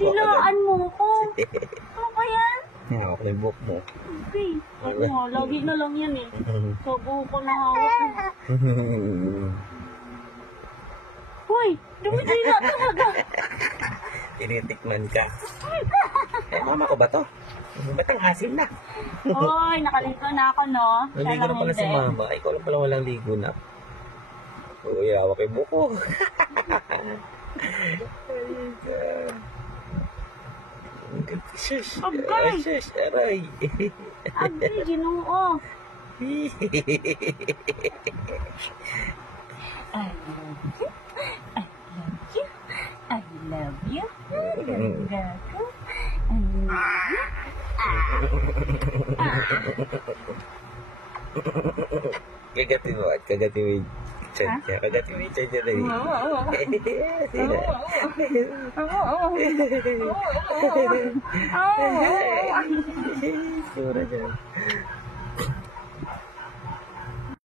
Dilaan mo ko. Ano ba yan? Hawak na yung buhok mo. Okay. Ano, lagi na lang yan eh. So, buho ko na hawak. Uy, dumidila talaga. Tinitikman ka. Eh, mama ko ba to? Ba't ang asin na? Uy, nakaligo na ako, no? Siya Naligo lang na pala si hindi. mama. Ay, ikaw lang pala walang ligo na. Uy, hawak yung buhok ko. Shush! Agay! Shush! Aray! Agay, ginoo. I love you. I love you. I love you. Kagati mo at kagati mo yung chan niya. Kagati mo yung chan niya rin. Sura dyan.